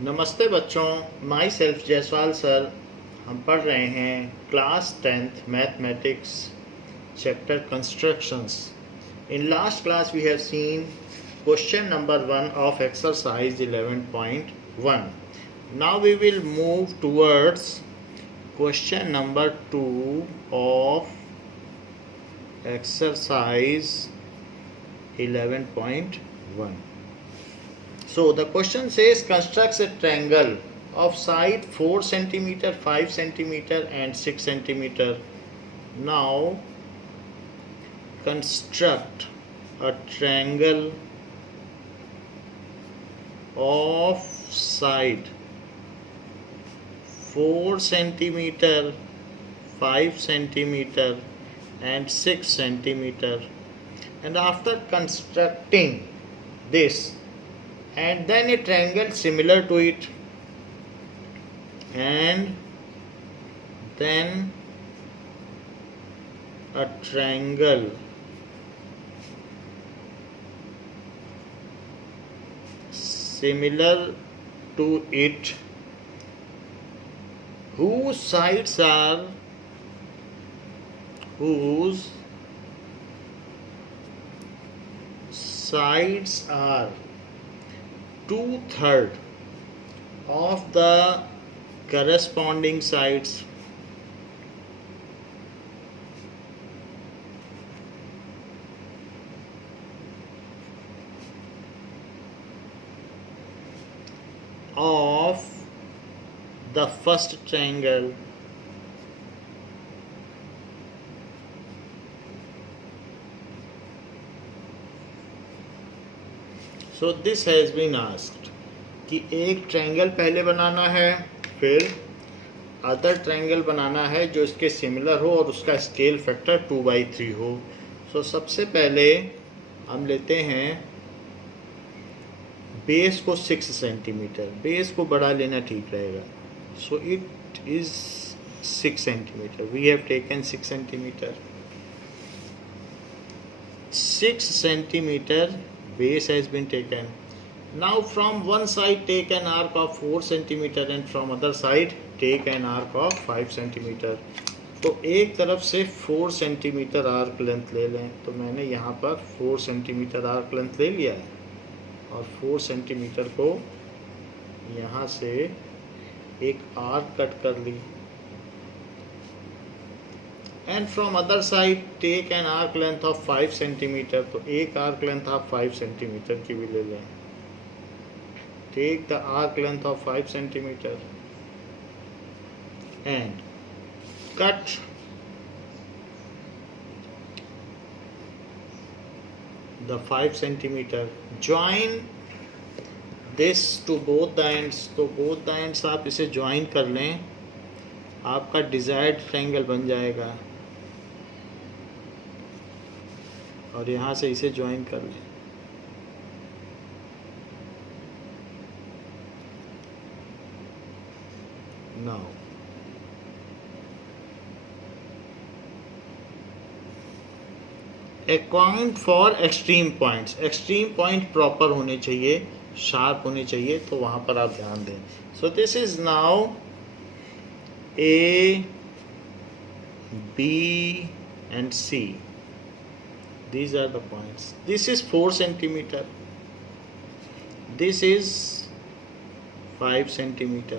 नमस्ते बच्चों, my self Jaiswal sir. हम पढ़ रहे हैं class 10th mathematics chapter constructions. In last class we have seen question number 1 of exercise 11.1. Now we will move towards question number 2 of exercise 11.1. So the question says constructs a triangle of side 4 centimeter, 5 centimeter and 6 centimeter. Now construct a triangle of side 4 centimeter, 5 centimeter and 6 centimeter. And after constructing this, and then a triangle similar to it, and then a triangle similar to it whose sides are 2/3 of the corresponding sides of the first triangle So this has been asked कि एक triangle पहले बनाना है, फिर other triangle बनाना है जो इसके similar हो और उसका स्केल फैक्टर 2/3 हो। सो सबसे पहले हम लेते हैं बेस को 6 सेंटीमीटर, बेस को बड़ा लेना ठीक रहेगा। So it is 6 centimetre, we have taken 6 centimetre. 6 centimeter base has been taken. Now from one side take an arc of 4 centimeter and from other side take an arc of 5 centimeter. तो एक तरफ से 4 centimetre arc length ले लें। तो मैंने यहाँ पर 4 सेंटीमीटर आर्क लेंथ ले लिया है और 4 सेंटीमीटर को यहाँ से एक आर्क कट कर ली। And from other side take an arc length of 5 centimeter. तो एक arc length आप 5 centimeter की भी ले लें। Take the arc length of 5 centimeter and cut the 5 centimeter. Join this to both the ends. तो both the ends आप इसे join कर लें, आपका desired triangle बन जाएगा। और यहाँ से इसे ज्वाइन कर लें। Now account for extreme points. Extreme point proper होने चाहिए, शार्प होने चाहिए, तो वहाँ पर आप ध्यान दें। So this is now A, B and C. These are the points. This is 4 centimeter. This is 5 centimeter.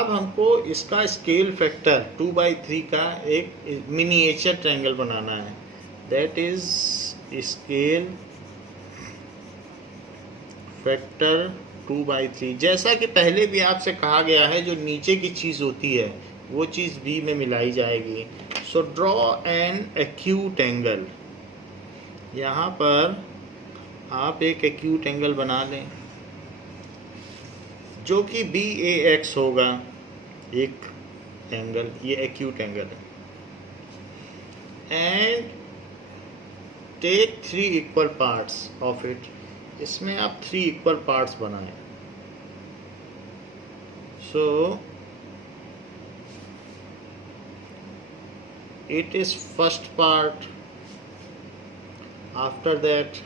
अब हमको इसका स्केल फैक्टर 2/3 का एक मिनिएचर ट्रायंगल बनाना है। That is scale factor 2/3। जैसा कि पहले भी आपसे कहा गया है, जो नीचे की चीज़ होती है वो चीज़ B में मिलाई जाएगी। So draw an acute angle. यहाँ पर आप एक एक्यूट एंगल बना लें जो कि BAX होगा। एक एंगल, ये एक्यूट एंगल है। And take 3 equal parts of it. इसमें आप 3 इक्वल पार्ट्स बनाएं। So it is first part, after that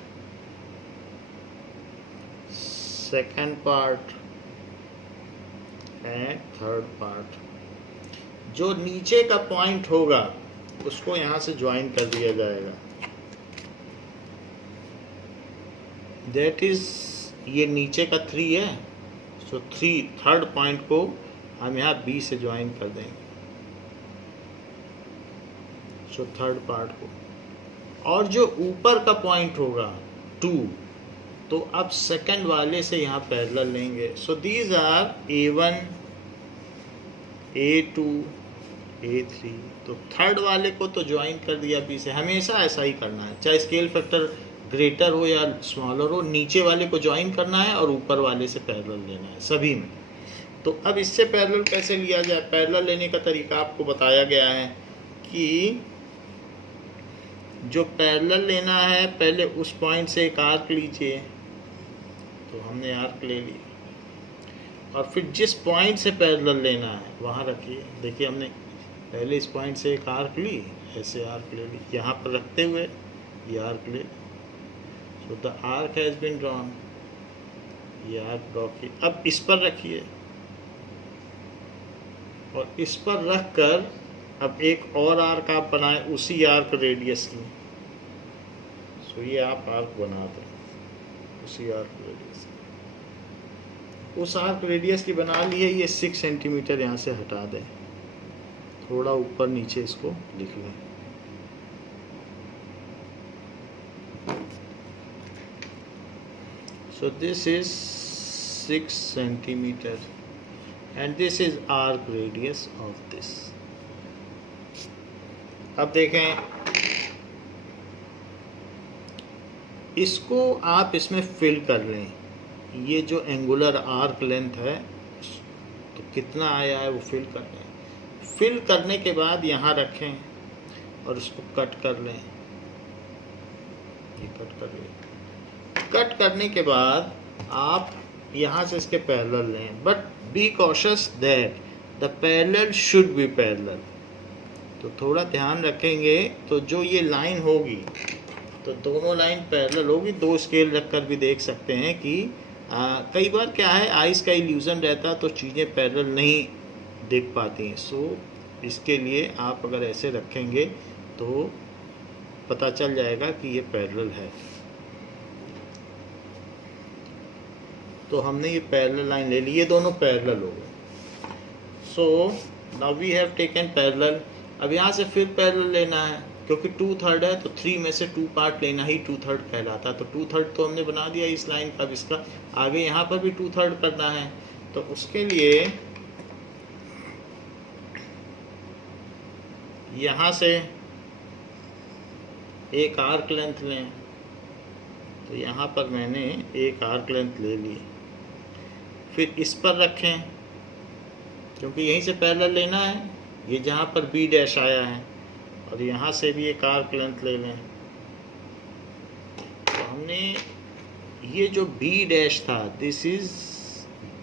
second part, and third part. जो नीचे का पॉइंट होगा उसको यहाँ से ज्वाइन कर दिया जाएगा। दैट इज, ये नीचे का 3 है, सो 3 थर्ड पॉइंट को हम यहाँ B से ज्वाइन कर देंगे, सो थर्ड पार्ट को। और जो ऊपर का पॉइंट होगा 2, तो अब सेकंड वाले से यहाँ पैरेलल लेंगे। So these are A1, A2, A3। तो थर्ड वाले को तो ज्वाइन कर दिया B से। हमेशा ऐसा ही करना है, चाहे स्केल फैक्टर ग्रेटर हो या स्मॉलर हो, नीचे वाले को ज्वाइन करना है और ऊपर वाले से पैरेलल लेना है सभी में। तो अब इससे पैरेलल कैसे लिया जाए? पैरेलल लेने का तरीका आपको बताया गया है कि जो पैरेलल लेना है, पहले उस पॉइंट से एक आर्क लीजिए। तो हमने आर्क ले ली, और फिर जिस पॉइंट से पैरेलल लेना है वहाँ रखिए। देखिए, हमने पहले इस पॉइंट से एक आर्क ली, ऐसे आर्क ले ली, यहाँ पर रखते हुए ये आर्क ले। So the arc has been drawn, ये आर्क ड्रॉ की। अब इस पर रखिए, और इस पर रख कर अब एक और आर्क आप बनाएं उसी आर्क रेडियस की। सो ये आप आर्क बना दें उसी आर्क रेडियस, उस आर्क रेडियस की बना ली है। ये 6 सेंटीमीटर यहाँ से हटा दें, थोड़ा ऊपर नीचे इसको लिख लें। So this is 6 centimeter and this is arc radius of this. अब देखें, इसको आप इसमें फिल कर लें। ये जो एंगुलर आर्क लेंथ है तो कितना आया है वो फिल कर लें। फिल करने के बाद यहाँ रखें और इसको कट कर लें। ये कट कर लें। कट करने के बाद आप यहाँ से इसके पैरेलल लें, but be cautious that the parallel should be parallel. तो थोड़ा ध्यान रखेंगे, तो जो ये लाइन होगी तो दोनों लाइन पैरेलल होगी। 2 स्केल रखकर भी देख सकते हैं कि कई बार क्या है, आइस का इल्यूजन रहता है तो चीज़ें पैरेलल नहीं दिख पाती हैं। सो इसके लिए आप अगर ऐसे रखेंगे तो पता चल जाएगा कि ये पैरेलल है। तो हमने ये पैरेलल लाइन ले ली, ये दोनों पैरेलल हो गए। So now we have taken parallel. अब यहाँ से फिर पैरेलल लेना है, क्योंकि 2/3 है तो 3 में से 2 पार्ट लेना ही 2/3 कहलाता है। तो 2/3 तो हमने बना दिया इस लाइन का। अब इसका आगे यहाँ पर भी 2/3 करना है, तो उसके लिए यहाँ से एक आर्क लेंथ लें। तो यहाँ पर मैंने एक आर्क लेंथ ले ली, फिर इस पर रखें क्योंकि यहीं से पैरेलल लेना है, ये जहाँ पर B डैश आया है, और यहाँ से भी एक आर्क लेंथ ले लें। तो हमने ये जो B डैश था, दिस इज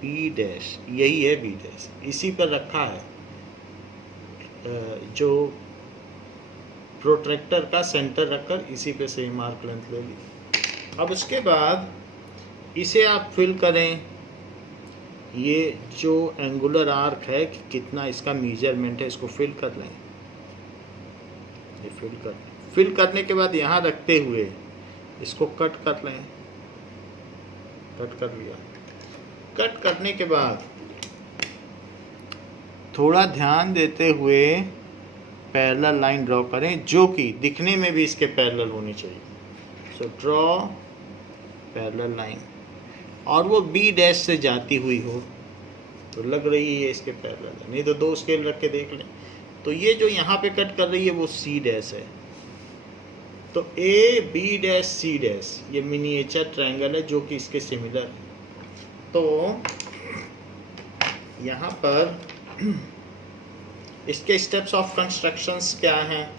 B डैश, यही है B डैश, इसी पर रखा है। जो प्रोट्रैक्टर का सेंटर रखकर इसी पे सेम आर्क लेंथ ले ली। अब उसके बाद इसे आप फिल करें। ये जो एंगुलर आर्क है कि कितना इसका मेजरमेंट है, इसको फिल कर लें। ये फिल करने के बाद यहाँ रखते हुए इसको कट कर लें। कट कर लिया। कट करने के बाद थोड़ा ध्यान देते हुए पैरेलल लाइन ड्रॉ करें, जो कि दिखने में भी इसके पैरेलल होनी चाहिए। सो ड्रॉ पैरेलल लाइन, और वो B डैश से जाती हुई हो तो लग रही है इसके पैरेलल है, नहीं तो 2 स्केल रख के देख लें। तो ये जो यहाँ पे कट कर रही है वो C डैश है। तो A B dash C dash ये मिनिएचर ट्रायंगल है जो कि इसके सिमिलर है। तो यहाँ पर इसके स्टेप्स ऑफ कंस्ट्रक्शंस क्या हैं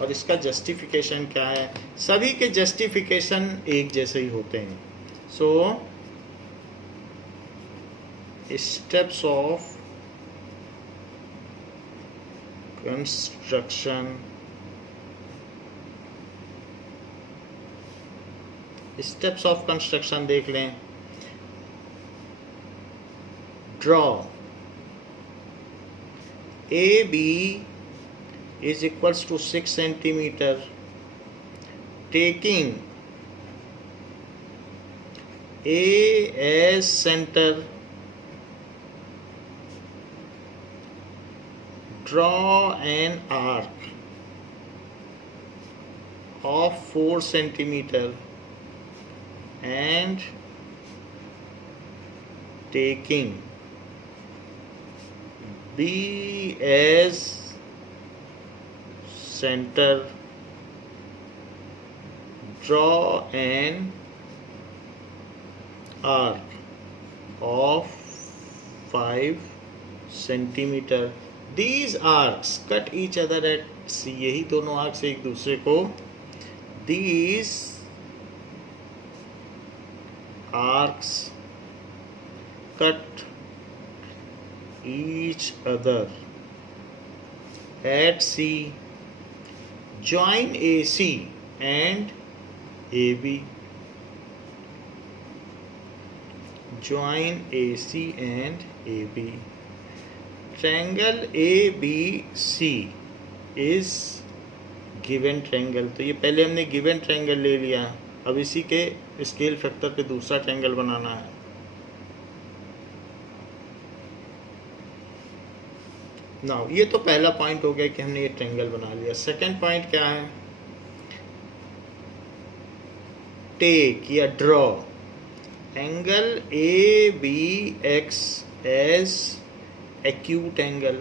और इसका जस्टिफिकेशन क्या है। सभी के जस्टिफिकेशन एक जैसे ही होते हैं। So steps of construction, steps of construction देख लें। Draw AB is equals to 6 centimeter, taking A as center, draw an arc of 4 centimeter and taking B as center, draw an arc of 5 centimeter. These arcs cut each other at C. यही दोनों arcs एक दूसरे को, these arcs cut each other at C. Join AC and AB. Join AC and AB. Triangle ABC is given triangle. तो ये पहले हमने given triangle ले लिया, अब इसी के स्केल फैक्टर पे दूसरा ट्रायंगल बनाना है. नाउ ये तो पहला पॉइंट हो गया कि हमने ये ट्रायंगल बना लिया. सेकंड पॉइंट क्या है? टेक या draw angle ABX as acute angle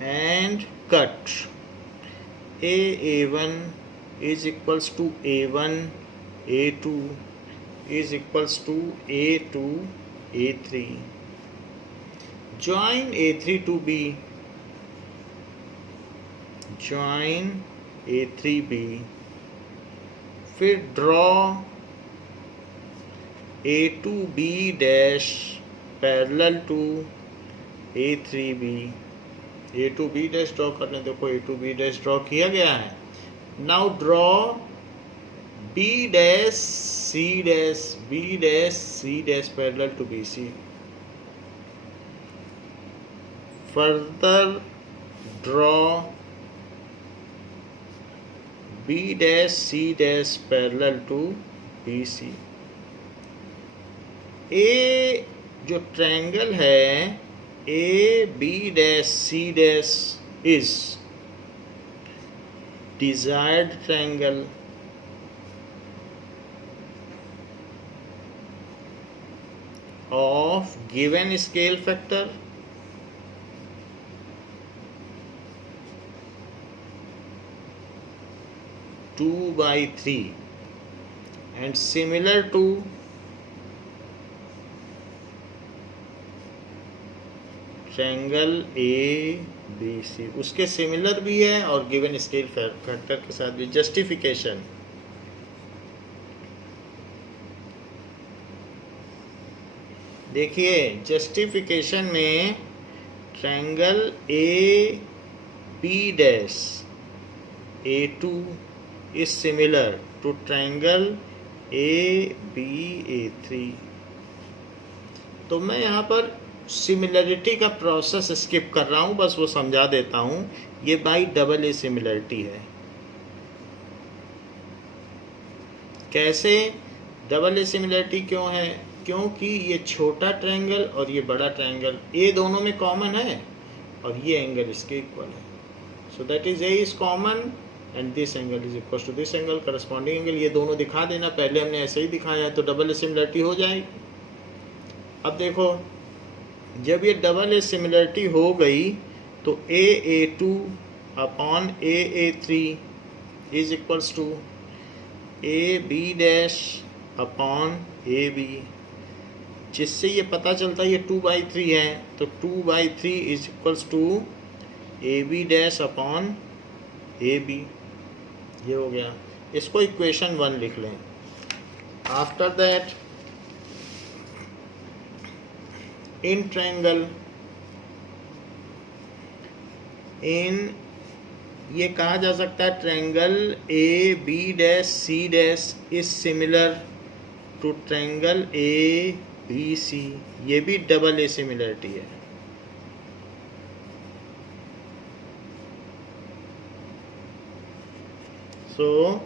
and cut A1 is equals to A1, A2 is equals to A2, A3. Join A3 to B. Join A3B. फिर draw A2B dash parallel to A3B. A2B dash draw करने, देखो A2B dash draw किया गया है. Now draw B dash C dash, B dash C dash parallel to BC. Further draw B dash C dash parallel to BC. A जो triangle है A B dash C dash is desired triangle of given scale factor two by 3 and similar to triangle ABC. उसके similar भी है और given scale factor के साथ भी. Justification देखिए, जस्टिफिकेशन में triangle AB dash A2 is similar to triangle ABA3. तो मैं यहाँ पर सिमिलरिटी का प्रोसेस स्किप कर रहा हूँ, बस वो समझा देता हूँ. ये बाई डबल ए सिमिलरिटी है. कैसे डबल ए सिमिलरिटी क्यों है? क्योंकि ये छोटा ट्रायंगल और ये बड़ा ट्रायंगल ए दोनों में कॉमन है और ये एंगल इसके इक्वल है. So that is A is common and this angle is equal to this angle. Corresponding angle ये दोनों दिखा देना. पहले हमने ऐसे ही दिखाया है तो डबल ए सिमिलरिटी हो जाएगी. अब देखो, जब ये डबल ए सिमिलरिटी हो गई तो AA2 upon AA3 is equals to AB dash upon AB, जिससे ये पता चलता है ये 2/3 है. तो 2/3 is equals to AB dash upon AB. ये हो गया. इसको इक्वेशन 1 लिख लें. After that in triangle in ये कहा जा सकता है triangle AB dash C dash is similar to triangle BC, ये भी डबल ए सिमिलरिटी है। सो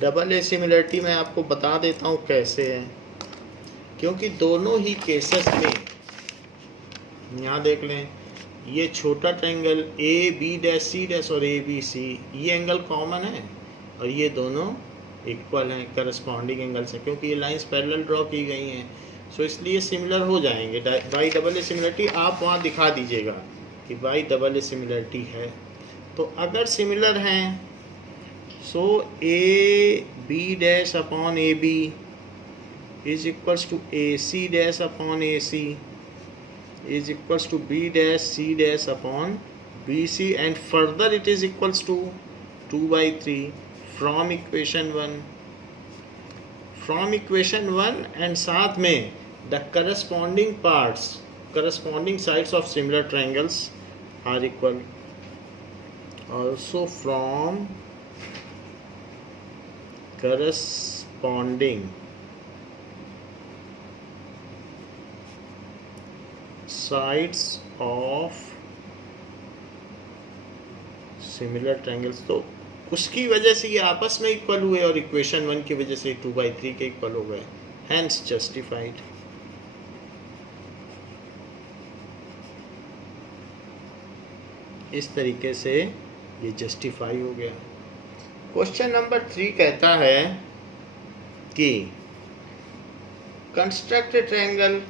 डबल ए सिमिलरिटी मैं आपको बता देता हूँ कैसे है, क्योंकि दोनों ही केसेस में यहाँ देख लें, ये छोटा triangle A B dash C dash और ए बी सी, ये एंगल कॉमन है और ये दोनों इक्वल हैं करस्पॉन्डिंग एंगल से, क्योंकि ये लाइंस पैरेलल ड्रॉ की गई हैं। सो इसलिए सिमिलर हो जाएंगे। बाई डबल ए सिमिलरिटी आप वहाँ दिखा दीजिएगा कि बाई डबल ए सिमिलरिटी है। तो अगर सिमिलर हैं so A B dash upon A B is equals to A C dash upon A C is equals to b dash c dash upon bc, and further it is equals to 2/3 from equation 1, and साथ में the corresponding parts, corresponding sides of similar triangles are equal. Also from corresponding sides of similar triangles, तो उसकी वजह से ये आपस में equal हुए और इक्वेशन 1 की वजह से 2/3 के इक्वल हो गए, hence justified। इस तरीके से ये जस्टिफाई हो गया। क्वेश्चन नंबर 3 कहता है कि construct A triangle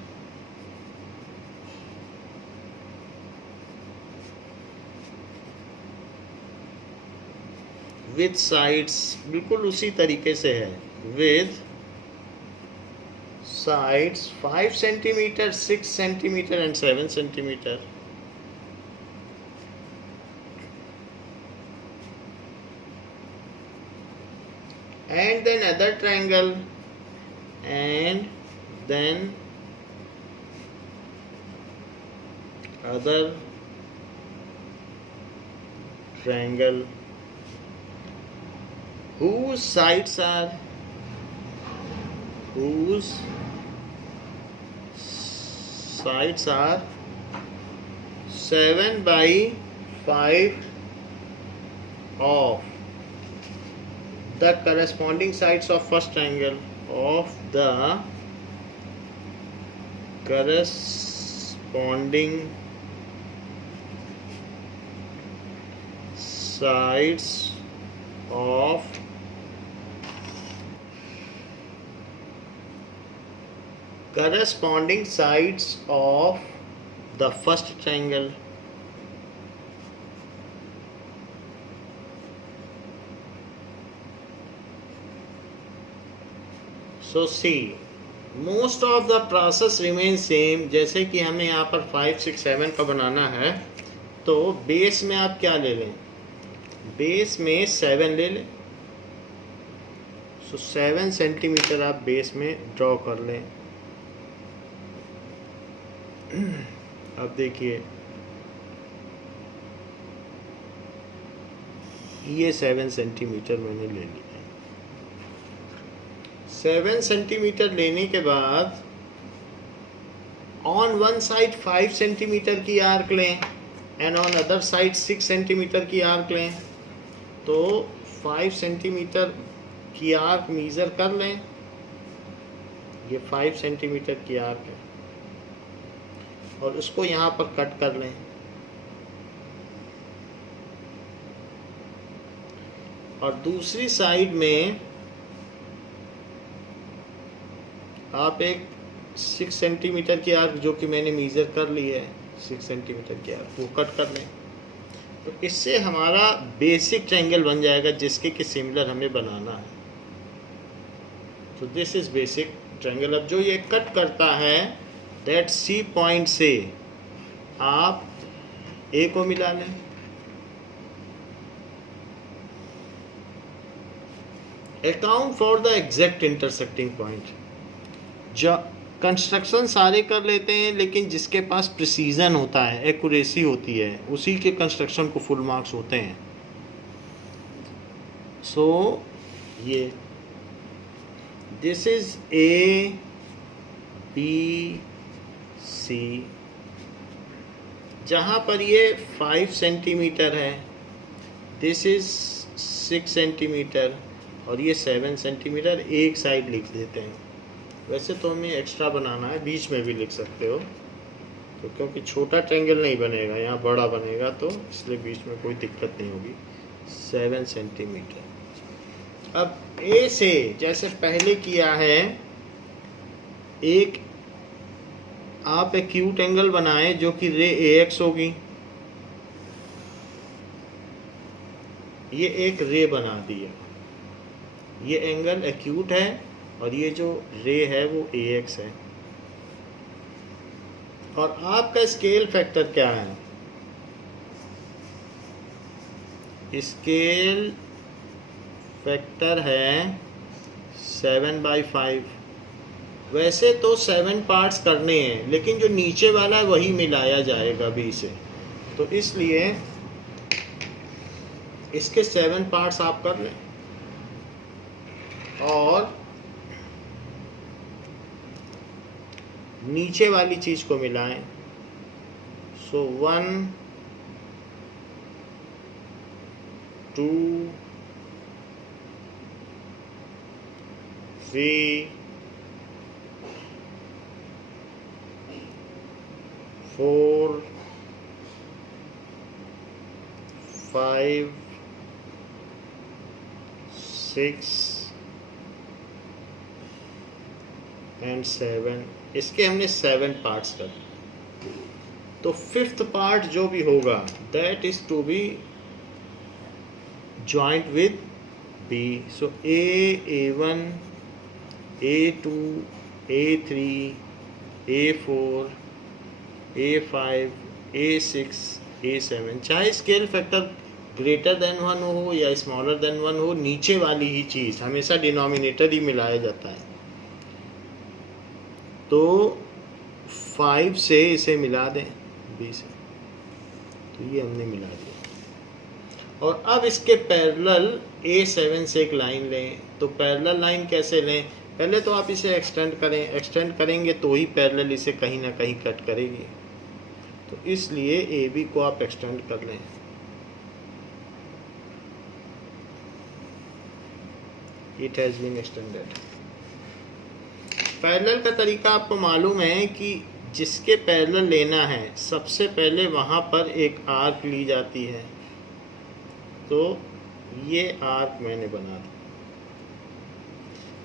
with sides, बिल्कुल उसी तरीके से है, with sides 5 centimetre, 6 centimetre and 7 centimetre, and then other triangle, and then other triangle whose sides are 7/5 of the corresponding sides of first triangle of the corresponding sides of the first triangle So see, most of the process remain same। जैसे कि हमें यहाँ पर 5, 6, 7 का बनाना है, तो base में आप क्या ले लें, बेस में 7 ले लें। सो 7 सेंटीमीटर आप बेस में ड्रॉ कर लें। अब देखिए ये 7 सेंटीमीटर मैंने ले लिया। 7 सेंटीमीटर लेने के बाद ऑन वन साइड 5 सेंटीमीटर की आर्क लें and on other side 6 centimetre की आर्क लें। तो 5 सेंटीमीटर की आर्क मेजर कर लें, ये 5 सेंटीमीटर की आर्क है, और उसको यहाँ पर कट कर लें। और दूसरी साइड में आप एक 6 सेंटीमीटर की आर्क, जो कि मैंने मेजर कर ली है 6 सेंटीमीटर की आर्क, वो कट कर लें। तो इससे हमारा बेसिक ट्रायंगल बन जाएगा जिसके कि सिमिलर हमें बनाना है। तो दिस इज बेसिक ट्रायंगल। अब जो ये कट करता है दैट सी पॉइंट से आप ए को मिला लें। Account for the exact intersecting point. जो कंस्ट्रक्शन सारे कर लेते हैं, लेकिन जिसके पास प्रिसीजन होता है, एक्यूरेसी होती है, उसी के कंस्ट्रक्शन को फुल मार्क्स होते हैं। सो ये this is A B C, जहाँ पर ये 5 सेंटीमीटर है, दिस इज 6 सेंटीमीटर और ये 7 सेंटीमीटर, एक साइड लिख देते हैं। वैसे तो हमें एक्स्ट्रा बनाना है, बीच में भी लिख सकते हो, तो क्योंकि छोटा ट्रायंगल नहीं बनेगा, यहाँ बड़ा बनेगा, तो इसलिए बीच में कोई दिक्कत नहीं होगी। 7 सेंटीमीटर। अब ए से जैसे पहले किया है, एक आप एक्यूट एंगल बनाए जो कि रे AX होगी, ये एक रे बना दिया, ये एंगल एक्यूट है और ये जो रे है वो AX है। और आपका स्केल फैक्टर क्या है? स्केल फैक्टर है 7/5। वैसे तो 7 पार्ट्स करने हैं, लेकिन जो नीचे वाला है वही मिलाया जाएगा B से, तो इसलिए इसके 7 पार्ट्स आप कर लें और नीचे वाली चीज को मिलाएं। सो 1 2 3 4 5 6 एंड 7, इसके हमने 7 पार्ट्स कर। तो 5th पार्ट जो भी होगा that is to be joint with B। So A1 A2 A3 A4 A5 A6 A7, चाहे स्केल फैक्टर ग्रेटर देन 1 हो या स्मॉलर देन 1 हो, नीचे वाली ही चीज हमेशा डिनोमिनेटर ही मिलाया जाता है। तो 5 से इसे मिला दें B से, तो ये हमने मिला दिया। और अब इसके पैरेलल A7 से एक लाइन लें। तो पैरेलल लाइन कैसे लें? पहले तो आप इसे एक्सटेंड करें, एक्सटेंड करेंगे तो ही पैरेलल इसे कहीं ना कहीं कट करेगी, तो इसलिए AB को आप एक्सटेंड कर लें। It has been extended. Parallel का तरीका आपको मालूम है कि जिसके पैरेलल लेना है सबसे पहले वहां पर एक आर्क ली जाती है, तो ये आर्क मैंने बना दिया,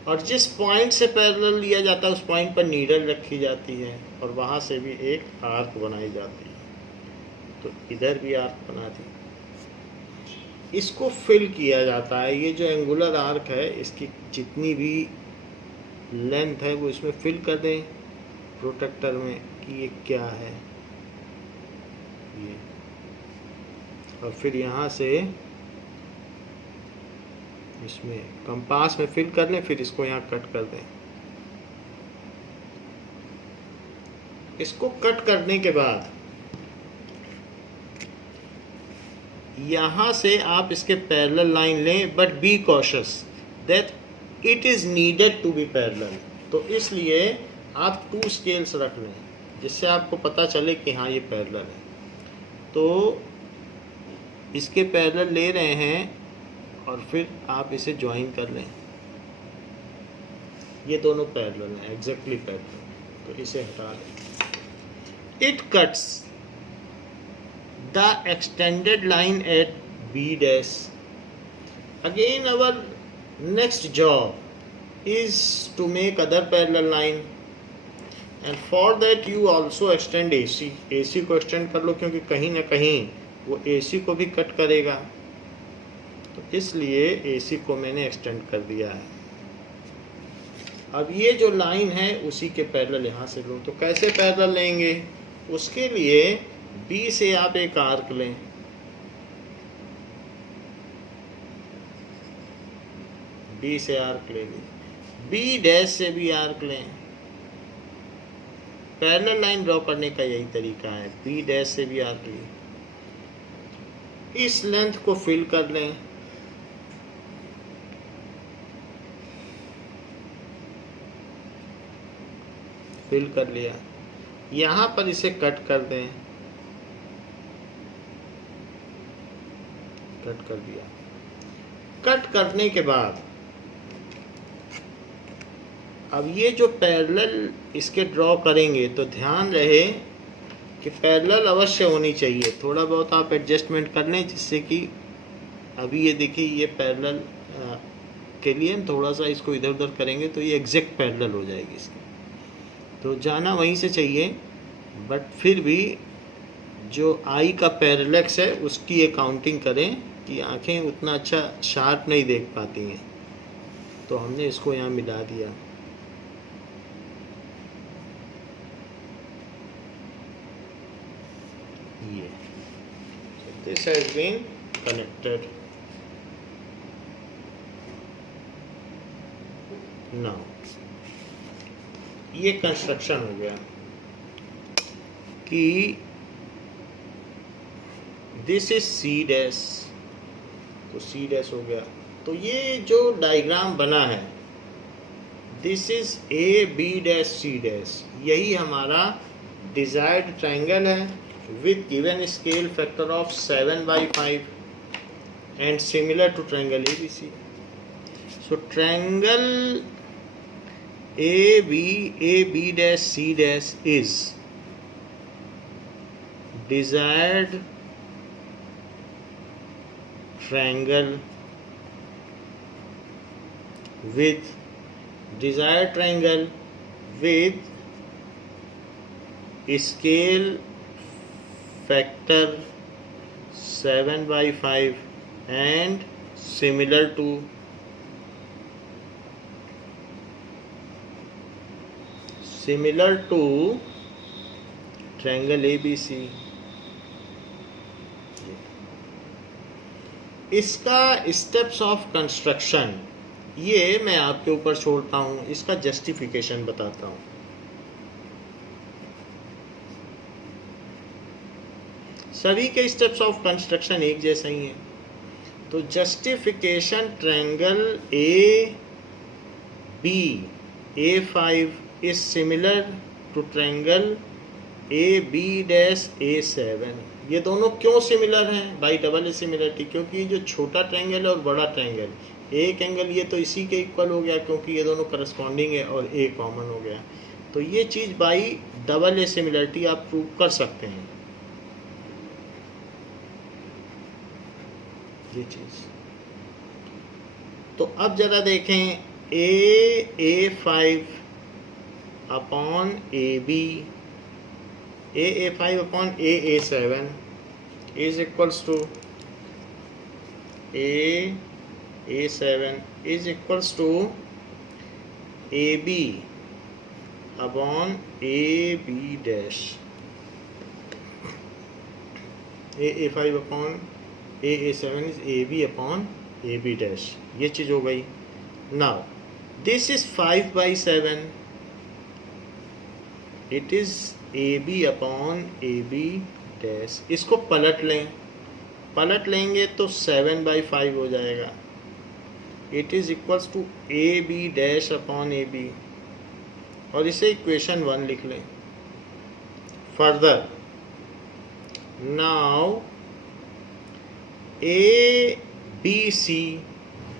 और जिस पॉइंट से पैरेलल लिया जाता है उस पॉइंट पर नीडल रखी जाती है और वहां से भी एक आर्क बनाई जाती है, तो इधर भी आर्क बना दी। इसको फिल किया जाता है, ये जो एंगुलर आर्क है इसकी जितनी भी लेंथ है वो इसमें फिल कर दें प्रोटेक्टर में कि ये क्या है ये, और फिर यहाँ से इसमें कंपास में फिल कर लें, फिर इसको यहाँ कट कर दें। इसको कट करने के बाद यहाँ से आप इसके पैरेलल लाइन लें, but be cautious that it is needed to be parallel. तो इसलिए आप 2 स्केल्स रख लें जिससे आपको पता चले कि हाँ ये पैरेलल है। तो इसके पैरेलल ले रहे हैं और फिर आप इसे ज्वाइन कर लें, ये दोनों पैरेलल हैं, एग्जैक्टली पैरेलल, तो इसे हटा लें। It cuts the extended line at B dash। Again our next job is to make other parallel line, and for that you also extend AC। AC को extend कर लो क्योंकि कहीं ना कहीं वो AC को भी कट करेगा, तो इसलिए AC को मैंने एक्सटेंड कर दिया है। अब ये जो लाइन है उसी के पैरेलल यहाँ से लो। तो कैसे पैरेलल लेंगे? उसके लिए B से आप एक आर्क लें, B से आर्क ले लीजिए, B डैश से भी आर्क लें। पैरेलल लाइन ड्रॉ करने का यही तरीका है, B डैश से भी आर्क लें, इस लेंथ को फिल कर लें, फिल कर लिया। यहाँ पर इसे कट कर दें, कट कर दिया। कट करने के बाद अब ये जो पैरेलल इसके ड्रॉ करेंगे तो ध्यान रहे कि पैरेलल अवश्य होनी चाहिए। थोड़ा बहुत आप एडजस्टमेंट कर लें जिससे कि अभी ये देखिए ये पैरेलल के लिए हम थोड़ा सा इसको इधर उधर करेंगे तो ये एग्जैक्ट पैरेलल हो जाएगी इसकी। तो जाना वहीं से चाहिए, बट फिर भी जो आई का पैरेलक्स है उसकी अकाउंटिंग करें कि आंखें उतना अच्छा शार्प नहीं देख पाती हैं। तो हमने इसको यहाँ मिला दिया। ये this has been connected. Now ये कंस्ट्रक्शन हो गया कि दिस इज सी डैश, तो सी डैश हो गया। तो ये जो डायग्राम बना है this is A B dash C dash, यही हमारा डिजायर्ड ट्रायंगल है with given scale factor of 7/5 and similar to triangle ABC. So triangle AB dash C dash is desired triangle with scale factor 7/5 and similar to triangle ABC। इसका steps of construction ये मैं आपके ऊपर छोड़ता हूँ, इसका justification बताता हूँ। सभी के स्टेप्स ऑफ कंस्ट्रक्शन एक जैसा ही है। तो justification triangle A B A5 is similar to triangle A B dash A7। ये दोनों क्यों सिमिलर हैं बाई डबल ए सिमिलरिटी? क्योंकि जो छोटा ट्रायंगल है और बड़ा ट्रायंगल एक एंगल ये तो इसी के इक्वल हो गया क्योंकि ये दोनों करस्पॉन्डिंग है और ए कॉमन हो गया। तो ये चीज़ बाई डबल ए सिमिलरिटी आप प्रूव कर सकते हैं ये चीज़। तो अब जरा देखें A5 upon AB, A5 upon A7 is equals to A7 is equals to AB upon AB dash. A5 upon A7 is AB upon AB dash, ये चीज़ हो गई। Now this is 5/7, it is AB upon AB dash। इसको पलट लें, पलट लेंगे तो 7/5 हो जाएगा। It is equals to AB dash upon AB और इसे इक्वेशन 1 लिख लें। Further now A B C,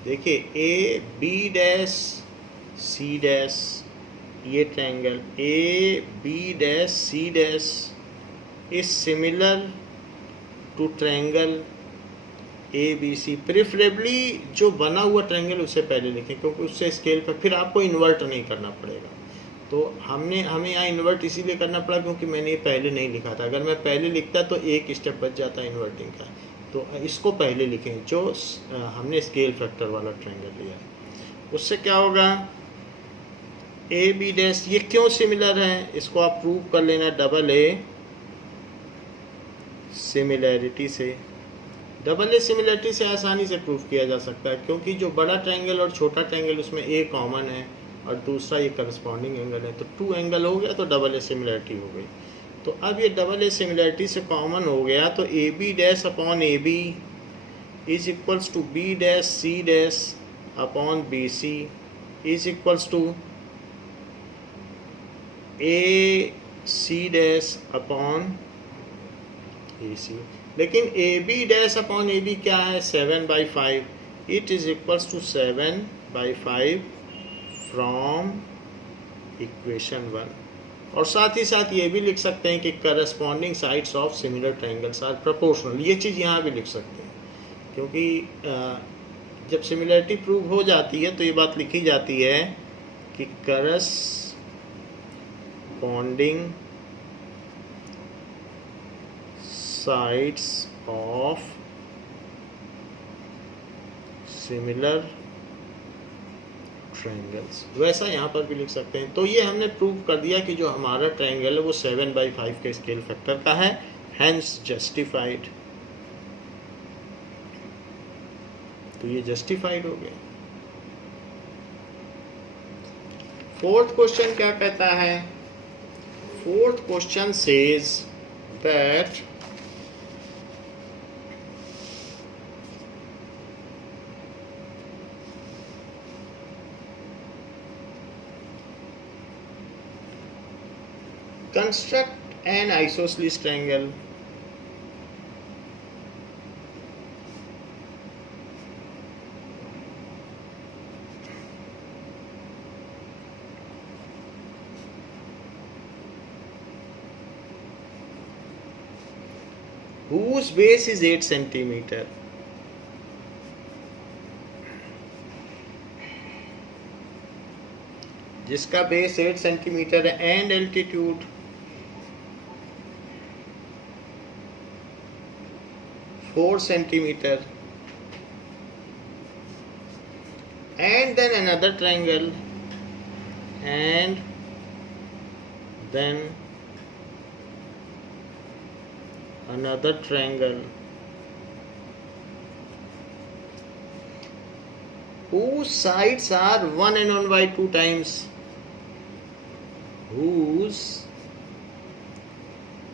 देखिए A B dash C dash, ये triangle A B dash C dash is similar to triangle A B C. Preferably जो बना हुआ triangle उसे पहले लिखें क्योंकि उससे स्केल पर फिर आपको इन्वर्ट नहीं करना पड़ेगा। तो हमें यहाँ इन्वर्ट इसीलिए करना पड़ा क्योंकि मैंने ये पहले नहीं लिखा था। अगर मैं पहले लिखता तो एक स्टेप बच जाता इन्वर्टिंग का। तो इसको पहले लिखें जो हमने स्केल फैक्टर वाला ट्रायंगल लिया है। उससे क्या होगा ए बी डैश, ये क्यों सिमिलर है इसको आप प्रूव कर लेना डबल ए सिमिलैरिटी से। डबल ए सिमिलैरिटी से आसानी से प्रूव किया जा सकता है क्योंकि जो बड़ा ट्रायंगल और छोटा ट्रायंगल उसमें ए कॉमन है और दूसरा ये करस्पॉन्डिंग एंगल है। तो 2 एंगल हो गया तो डबल ए सिमिलैरिटी हो गई। तो अब ये डबल ए सिमिलैरिटी से कॉमन हो गया तो A B dash upon A B is equals to B dash C dash upon B C is equals to A C dash upon A C, लेकिन A B dash upon A B क्या है 7/5, it is equals to 7/5 from equation 1। और साथ ही साथ ये भी लिख सकते हैं कि corresponding sides of similar triangles are proportional, ये चीज़ यहाँ भी लिख सकते हैं, क्योंकि जब सिमिलरिटी प्रूव हो जाती है तो ये बात लिखी जाती है कि corresponding sides of similar triangles, वैसा यहाँ पर भी लिख सकते हैं। तो ये हमने प्रूव कर दिया कि जो हमारा ट्रायंगल है वो 7/5 के स्केल फैक्टर का है, हेंस जस्टिफाइड। तो ये जस्टिफाइड हो गया। फोर्थ क्वेश्चन क्या कहता है? Fourth question says that construct an isosceles triangle whose base is 8 centimeter, जिसका बेस 8 सेंटीमीटर है, and altitude 4 centimeter, and then another triangle, and then another triangle whose sides are 1 and 1/2 times, whose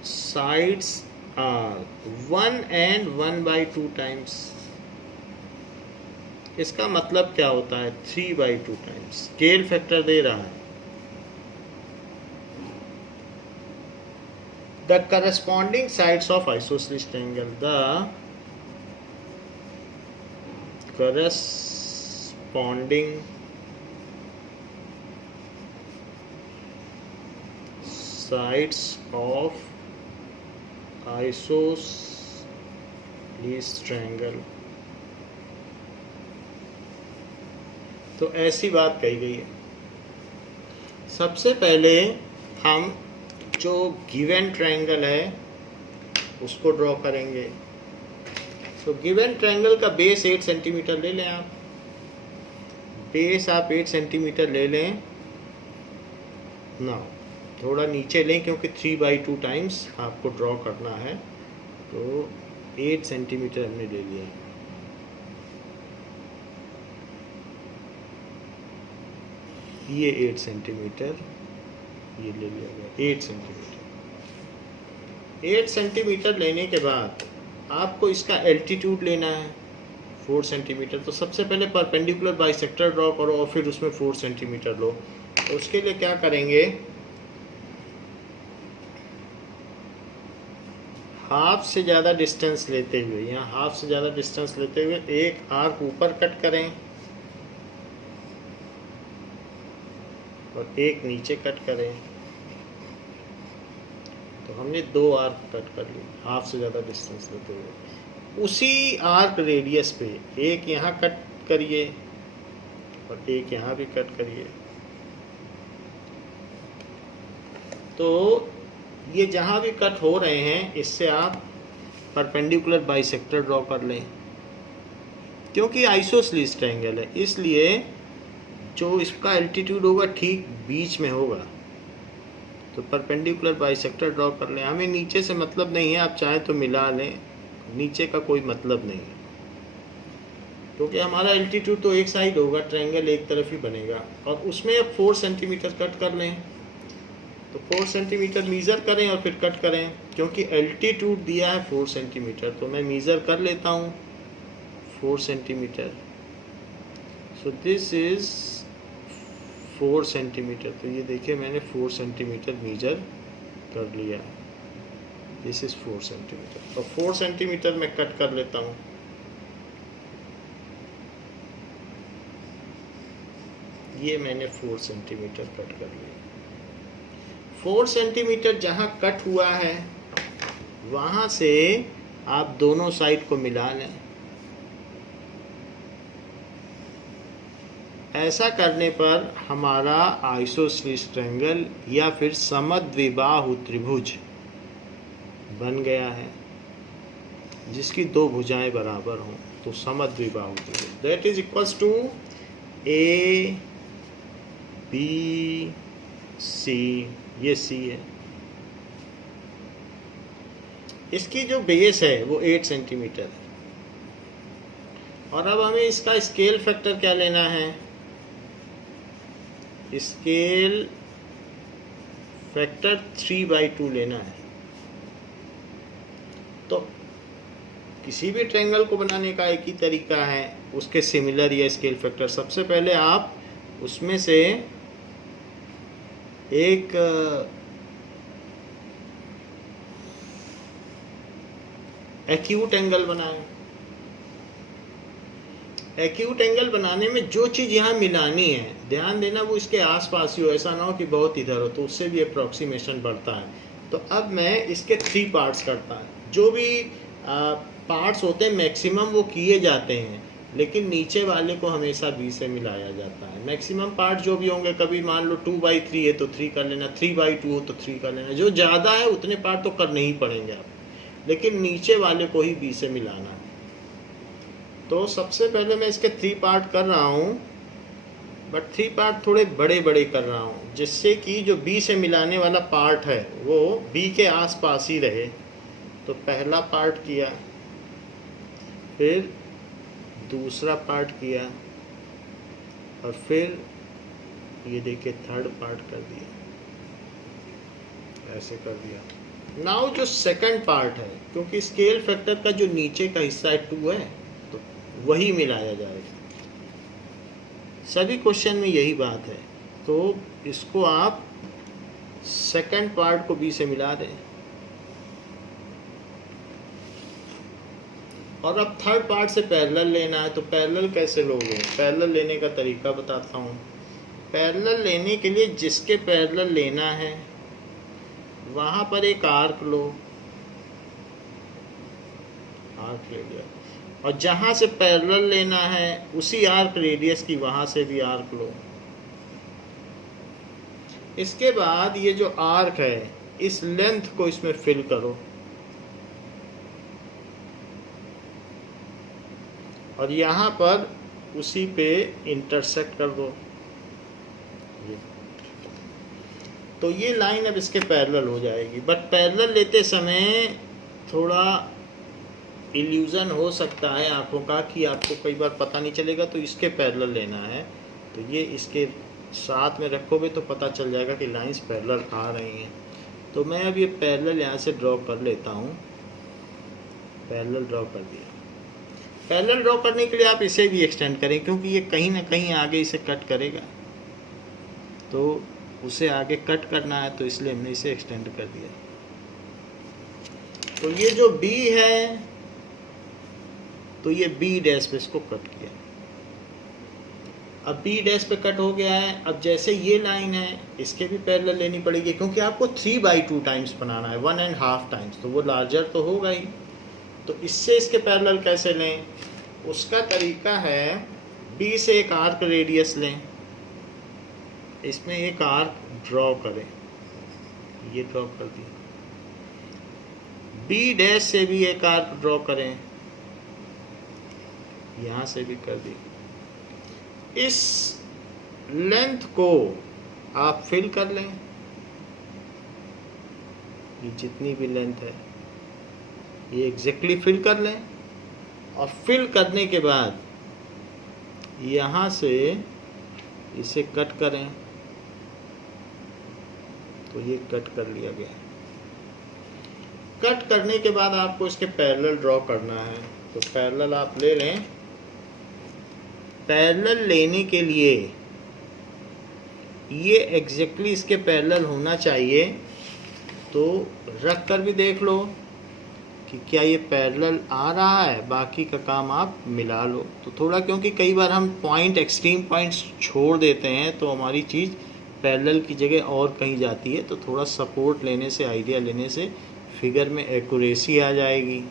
sides are 1 and 1/2 times। इसका मतलब क्या होता है? 3/2 times. Scale factor दे रहा है। The corresponding sides of isosceles triangle, the corresponding sides of isosceles triangle। तो ऐसी बात कही गई है। सबसे पहले हम जो गिवन ट्रायंगल है उसको ड्रॉ करेंगे। तो गिवन ट्रायंगल का बेस 8 सेंटीमीटर ले लें आप। बेस आप 8 सेंटीमीटर ले लें ना, थोड़ा नीचे लें क्योंकि 3/2 टाइम्स आपको ड्रॉ करना है। तो 8 सेंटीमीटर हमने ले लिया। ये 8 सेंटीमीटर ये ले लिया गया, 8 सेंटीमीटर। 8 सेंटीमीटर लेने के बाद आपको इसका एल्टीट्यूड लेना है 4 सेंटीमीटर। तो सबसे पहले परपेंडिकुलर बाइसेक्टर ड्रॉ करो और फिर उसमें 4 सेंटीमीटर लो। तो उसके लिए क्या करेंगे? हाफ से ज़्यादा डिस्टेंस लेते हुए, यहाँ हाफ से ज़्यादा डिस्टेंस लेते हुए एक आर्क ऊपर कट करें और एक नीचे कट करें। तो हमने 2 आर्क कट कर लिए हाफ से ज़्यादा डिस्टेंस लेते हुए। उसी आर्क रेडियस पे एक यहाँ कट करिए और एक यहाँ भी कट करिए। तो ये जहाँ भी कट हो रहे हैं इससे आप परपेंडिकुलर बाइसेक्टर ड्रॉ कर लें। क्योंकि आइसोसेलेस ट्रायंगल है इसलिए जो इसका एल्टीट्यूड होगा ठीक बीच में होगा। तो परपेंडिकुलर बाइसेक्टर ड्रॉ कर लें। हमें नीचे से मतलब नहीं है, आप चाहें तो मिला लें, नीचे का कोई मतलब नहीं है क्योंकि हमारा एल्टीट्यूड तो एक साइड होगा, ट्रायंगल एक तरफ ही बनेगा। और उसमें अब 4 सेंटीमीटर कट कर लें। तो 4 सेंटीमीटर मीज़र करें और फिर कट करें। क्योंकि एल्टीट्यूड दिया है 4 सेंटीमीटर तो मैं मीज़र कर लेता हूँ 4 centimetre. So this is 4 centimetre. तो ये देखिए मैंने 4 सेंटीमीटर मेजर कर लिया है। This is 4 centimetre. तो 4 सेंटीमीटर में कट कर लेता हूँ। ये मैंने 4 सेंटीमीटर कट कर लिया। 4 सेंटीमीटर जहाँ कट हुआ है वहाँ से आप दोनों साइड को मिला लें। ऐसा करने पर हमारा आइसोसेलेस ट्रायंगल या फिर समद्विबाहु त्रिभुज बन गया है, जिसकी दो भुजाएं बराबर हों। तो समद्विबाहु त्रिभुज that is equals to A B C. ये सी है। इसकी जो बेस है वो 8 सेंटीमीटर है। और अब हमें इसका स्केल फैक्टर क्या लेना है? स्केल फैक्टर 3/2 लेना है। तो किसी भी ट्रायंगल को बनाने का एक ही तरीका है, उसके सिमिलर या स्केल फैक्टर। सबसे पहले आप उसमें से एक एक्यूट एंगल बनाएं। एक्यूट एंगल बनाने में जो चीज़ यहाँ मिलानी है, ध्यान देना वो इसके आसपास ही हो, ऐसा ना हो कि बहुत इधर हो, तो उससे भी अप्रोक्सीमेशन बढ़ता है। तो अब मैं इसके 3 पार्ट्स करता है। जो भी पार्ट्स होते हैं मैक्सिमम वो किए जाते हैं, लेकिन नीचे वाले को हमेशा बी से मिलाया जाता है। मैक्सिमम पार्ट जो भी होंगे, कभी मान लो 2/3 है तो 3 कर लेना, 3/2 हो तो 3 कर लेना। जो ज़्यादा है उतने पार्ट तो करने ही पड़ेंगे आप, लेकिन नीचे वाले को ही बी से मिलाना है। तो सबसे पहले मैं इसके 3 पार्ट कर रहा हूँ, बट 3 पार्ट थोड़े बड़े बड़े कर रहा हूँ, जिससे कि जो बी से मिलाने वाला पार्ट है वो बी के आसपास ही रहे। तो पहला पार्ट किया, फिर दूसरा पार्ट किया, और फिर ये देखिए थर्ड पार्ट कर दिया, ऐसे कर दिया। नाउ जो सेकंड पार्ट है, क्योंकि स्केल फैक्टर का जो नीचे का हिस्सा है 2 है, तो वही मिलाया जाएगा। सभी क्वेश्चन में यही बात है। तो इसको आप सेकंड पार्ट को बी से मिला दें। और अब थर्ड पार्ट से पैरेलल लेना है। तो पैरेलल कैसे लोगे? पैरेलल लेने का तरीका बताता हूँ। पैरेलल लेने के लिए जिसके पैरेलल लेना है वहाँ पर एक आर्क लो, आर्क ले लिया, और जहाँ से पैरेलल लेना है उसी आर्क रेडियस की वहाँ से भी आर्क लो। इसके बाद ये जो आर्क है इस लेंथ को इसमें फिल करो, और यहाँ पर उसी पे इंटरसेक्ट कर दो। तो ये लाइन अब इसके पैरेलल हो जाएगी। बट पैरेलल लेते समय थोड़ा इल्यूजन हो सकता है आंखों का कि आपको कई बार पता नहीं चलेगा, तो इसके पैरेलल लेना है। तो ये इसके साथ में रखोगे तो पता चल जाएगा कि लाइंस पैरेलल आ रही हैं। तो मैं अब ये पैरेलल यहाँ से ड्रॉ कर लेता हूँ। पैरेलल ड्रॉ कर दिया। पैरेलल ड्रॉ करने के लिए आप इसे भी एक्सटेंड करें, क्योंकि ये कहीं ना कहीं आगे इसे कट करेगा, तो उसे आगे कट करना है, तो इसलिए हमने इसे एक्सटेंड कर दिया। तो ये जो B है, तो ये B' पे इसको कट किया। अब B' पे कट हो गया है। अब जैसे ये लाइन है इसके भी पैरेलल लेनी पड़ेगी, क्योंकि आपको 3/2 टाइम्स बनाना है, 1.5 टाइम्स, तो वो लार्जर तो होगा ही। तो इससे इसके पैरेलल कैसे लें? उसका तरीका है B से एक आर्क रेडियस लें, इसमें एक आर्क ड्रॉ करें, ये ड्रॉ कर दिया। B' से भी एक आर्क ड्रॉ करें, यहाँ से भी कर दी। इस लेंथ को आप फिल कर लें, ये जितनी भी लेंथ है ये एग्जैक्टली फिल कर लें। और फिल करने के बाद यहाँ से इसे कट करें, तो ये कट कर लिया गया। कट करने के बाद आपको इसके पैरेलल ड्रॉ करना है। तो पैरेलल आप ले लें। पैरेलल लेने के लिए ये एग्जैक्टली इसके पैरेलल होना चाहिए। तो रख कर भी देख लो कि क्या ये पैरेलल आ रहा है, बाकी का काम आप मिला लो। तो थोड़ा, क्योंकि कई बार हम पॉइंट, एक्सट्रीम पॉइंट्स छोड़ देते हैं तो हमारी चीज़ पैरेलल की जगह और कहीं जाती है। तो थोड़ा सपोर्ट लेने से, आइडिया लेने से फिगर में एक्यूरेसी आ जाएगी।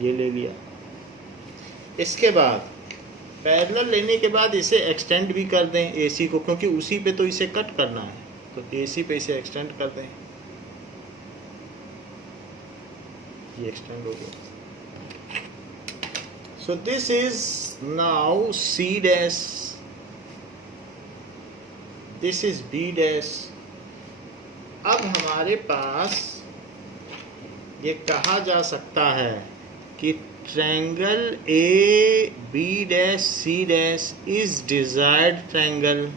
ये ले लिया। इसके बाद पैरेलल लेने के बाद इसे एक्सटेंड भी कर दें AC को, क्योंकि उसी पे तो इसे कट करना है। तो AC पे इसे एक्सटेंड कर दें। ये एक्सटेंड हो गया। So this is now C dash, this is B dash. अब हमारे पास ये कहा जा सकता है कि triangle AB dash C dash is desired triangle,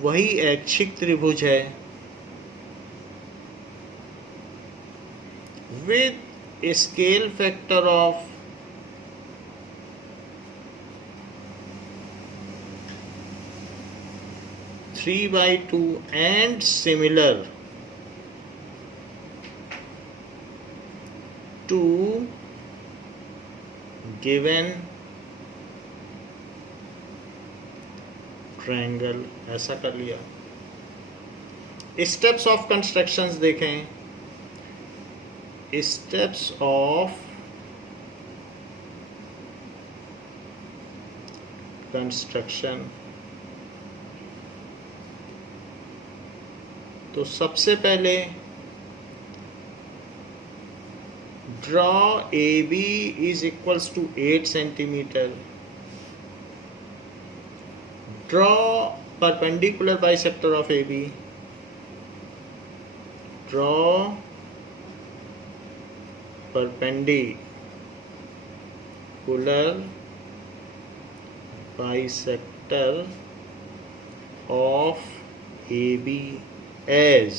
वही ऐच्छिक त्रिभुज है with a scale factor of 3/2 and similar to given triangle। ऐसा कर लिया। स्टेप्स ऑफ कंस्ट्रक्शंस देखें। Steps of construction. तो सबसे पहले draw AB is equals to 8 centimetre. Draw perpendicular bisector of AB। Draw perpendicular bisector of AB as।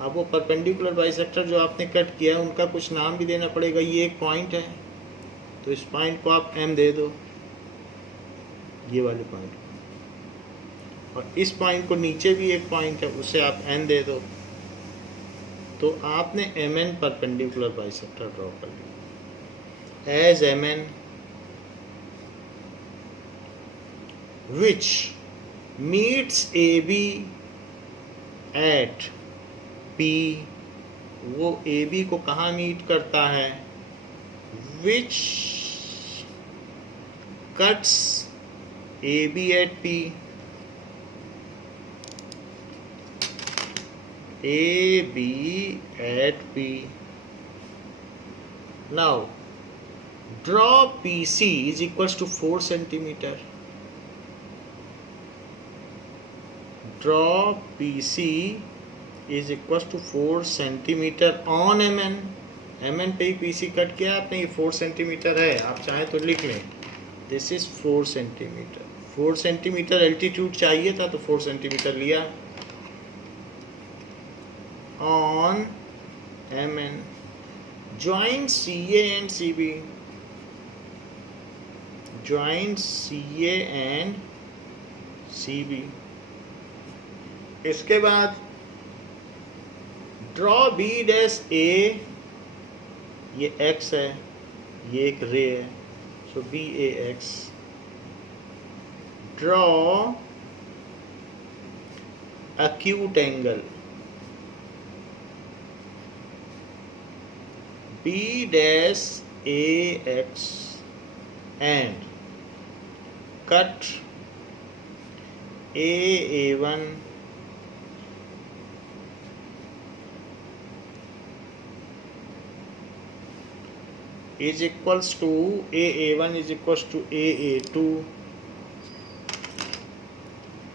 अब वो perpendicular bisector जो आपने कट किया है उनका कुछ नाम भी देना पड़ेगा। ये एक पॉइंट है, तो इस पॉइंट को आप M दे दो, ये वाले पॉइंट। और इस पॉइंट को नीचे भी एक पॉइंट है, उसे आप N दे दो। तो आपने MN परपेंडिकुलर बाइसेक्टर ड्रॉ कर लिया। As MN which meets AB at P, वो AB को कहाँ मीट करता है? which cuts AB at P। AB at P। Now draw PC is equals to 4 centimeter। Draw PC is equals to 4 centimeter on MN। MN पे ही PC cut किया आपने, ये 4 centimetre है। आप चाहें तो लिख लें, this is 4 centimetre. 4 centimetre altitude चाहिए था तो 4 सेंटीमीटर लिया on MN। Join CA and CB। Join CA and CB। इसके बाद ड्रॉ B डैश A, ये X है, ये एक रे है, सो BAX। Draw acute angle B dash AX and cut AA1 is equals to AA1 is equals to AA2।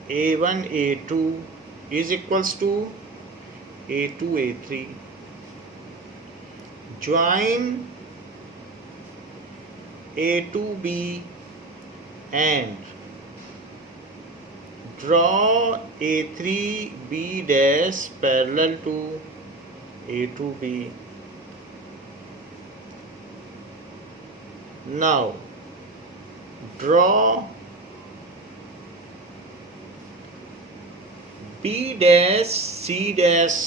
A1 A2 is equals to A2 A3। Join A2B and draw A3B dash parallel to A2B। Now draw B dash C dash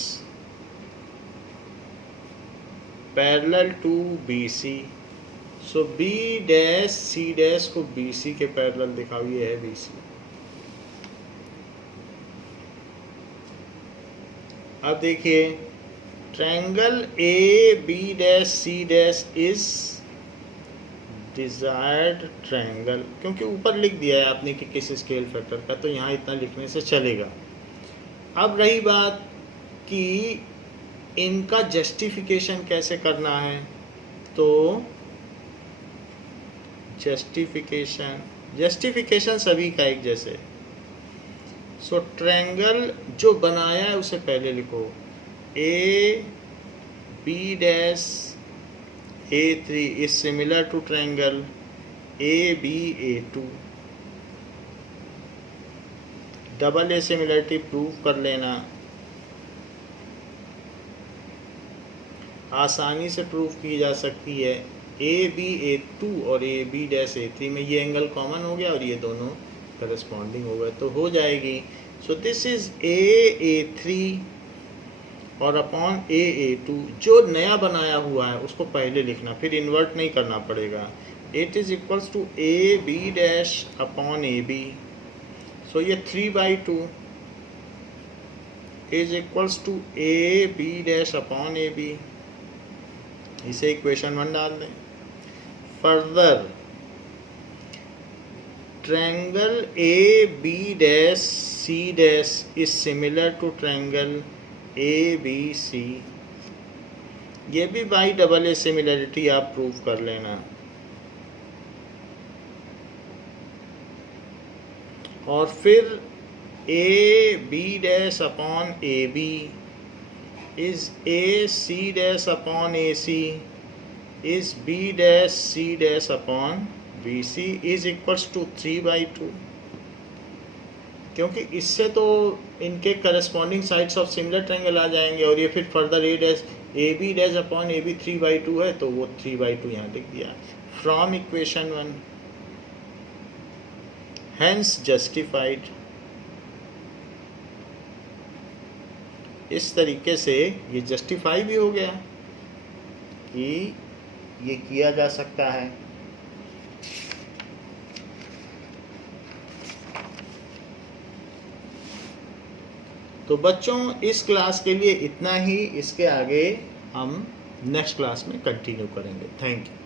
parallel to BC. So B dash C dash को BC के parallel दिखाओ, ये है BC. अब देखिए triangle A B dash C dash is desired triangle, क्योंकि ऊपर लिख दिया है आपने कि किस स्केल फैक्टर का, तो यहाँ इतना लिखने से चलेगा. अब रही बात कि इनका जस्टिफिकेशन कैसे करना है, तो जस्टिफिकेशन सभी का एक जैसे. सो ट्रायंगल जो बनाया है उसे पहले लिखो. A B dash A3 is similar to triangle ABA2. Double A similarity prove कर लेना. आसानी से प्रूव की जा सकती है. ABA2 और AB डैश A3 में ये एंगल कॉमन हो गया और ये दोनों करस्पॉन्डिंग हो गए, तो हो जाएगी. सो दिस इज AA3 और अपॉन AA2. जो नया बनाया हुआ है उसको पहले लिखना, फिर इन्वर्ट नहीं करना पड़ेगा. It is equals to AB dash upon AB. So ये 3/2 is equals to AB dash upon AB. इसे इक्वेशन 1 डाल दें. Further triangle AB dash C dash is similar to triangle ABC. ये भी बाई डबल ए सिमिलरिटी आप prove कर लेना. और फिर AB dash upon AB is AC dash upon AC is B dash C dash upon BC is equals to 3/2. क्योंकि इससे तो इनके corresponding sides of similar triangle आ जाएंगे. और ये फिर further AB dash upon AB 3/2 है, तो वो 3/2 यहाँ लिख दिया फ्रॉम इक्वेशन 1. Hence justified. इस तरीके से ये जस्टिफाई भी हो गया कि ये किया जा सकता है. तो बच्चों इस क्लास के लिए इतना ही. इसके आगे हम नेक्स्ट क्लास में कंटिन्यू करेंगे. Thank you.